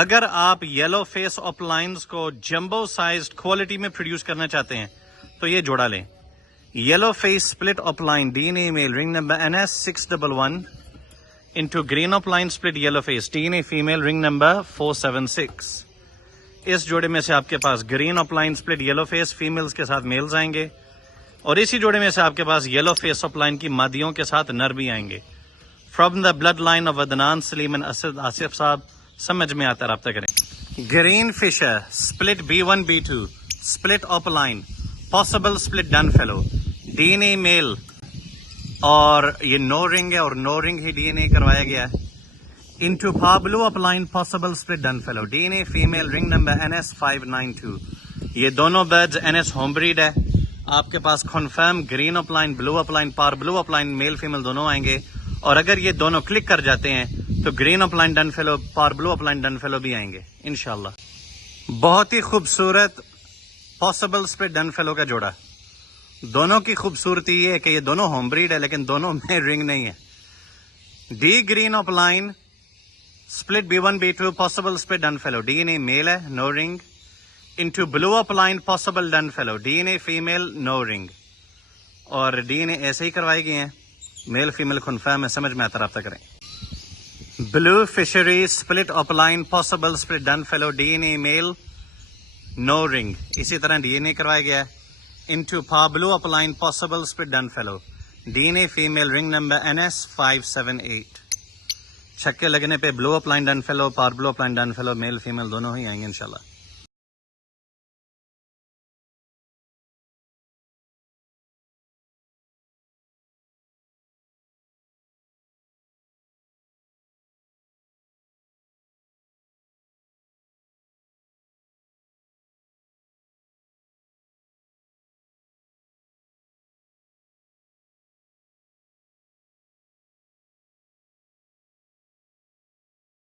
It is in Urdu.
اگر آپ یلو فیس آف لائنز کو جمبو سائزڈ کوالٹی میں پروڈیوس کرنا چاہتے ہیں تو یہ جوڑا لیں. Yellow face split opaline D N A male ring number NS611 into green opaline split yellow face D N A female ring number 476. اس جوڑے میں سے آپ کے پاس green opaline split yellow face females کے ساتھ میلز آئیں گے اور اسی جوڑے میں سے آپ کے پاس یلو فیس آف لائن کی مادیوں کے ساتھ نر بھی آئیں گے. From the blood line of Adnan Sulaiman Asad Asif صاحب. سمجھ میں آتا رابطہ کریں. Green Fischer split B1 B2 split opaline possible split done fellow D N A male اور یہ نو رنگ ہے اور نو رنگ ہی ڈی این اے کروایا گیا ہے. Into Pablo up line possible split done fellow D N A female ring number NS592. یہ دونوں برڈز NS ہوم بریڈ ہے. آپ کے پاس کنفرم گرین اپ لائن بلو اپ لائن پار بلو اپ لائن میل فیمیل دونوں آئیں گے اور اگر یہ دونوں کلک کر جاتے ہیں تو green opaline dun fallow pair blue opaline dun fellow بھی آئیں گے انشاءاللہ. بہت ہی خوبصورت پاسبل اسپلٹ ڈن فیلو کا جوڑا. دونوں کی خوبصورتی یہ ہے کہ یہ دونوں ہوم بریڈ ہے لیکن دونوں میں رنگ نہیں ہے. The green opaline split B1 B2 possible split done fellow D N A male ہے no ring into blue up line possible dun fellow D N A female no ring اور ڈی این اے ایسے ہی کروائی گئی ہیں. میل فیمیل کنفرم ہے. سمجھ میں آتا رابطہ کریں. Blue fischeri split up line possible split done fellow D N A male no ring اسی طرح ڈی این اے کروایا گیا ہے انٹو پا blue up line possible split done fellow D N A female ring number NS578. چھکے لگنے پہ blue opaline dun fallow pair blue opaline dun fallow male female دونوں ہی آئیں گے انشاءاللہ.